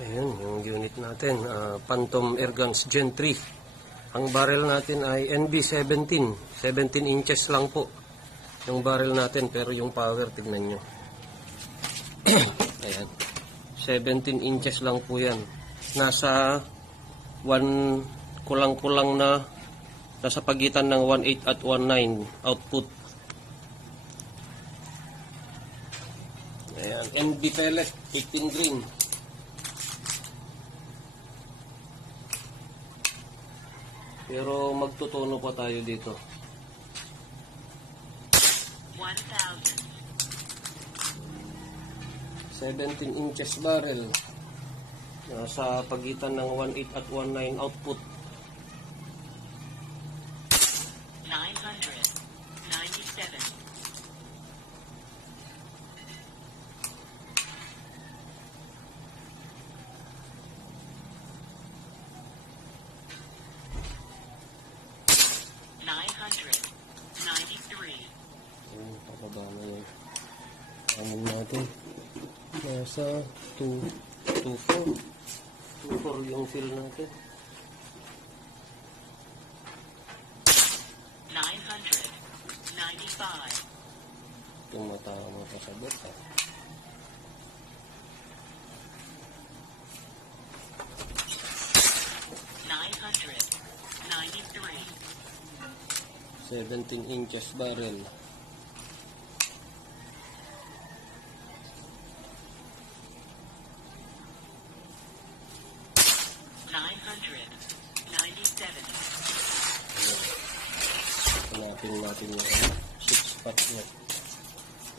Ayan, yung unit natin, Phantom Airguns Gen 3. Ang barrel natin ay NB17, 17 inches lang po yung barrel natin, pero yung power, tignan nyo. Ayan, 17 inches lang po yan. Nasa kulang-kulang na, nasa pagitan ng 1.8 at 1.9 output. Ayan, NB pellet, 15 green. Pero magtutono pa tayo dito. 1,000. 17 inches barrel. Sa pagitan ng 1.8 at 1.9 output. 997. 993. Ayun, papaba na yung amin natin. Nasa 2.4 yung fill natin. 995. Tumatama pa sa bot. $993. 17 inches barrel. $997. Hanapin natin yung 6 spot niya.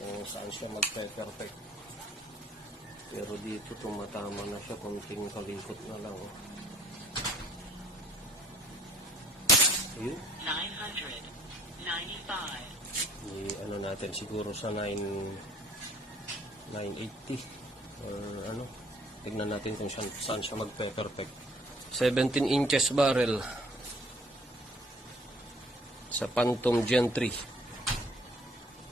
Kung saan siya magpe-perfect. Pero dito tumatama na siya. Kunting kalikot na lang. Ayun. 995. Ano natin siguro sa 980 or ano. Tignan natin kung saan siya magpe-perfect. 17 inches barrel sa Phantom Gen 3.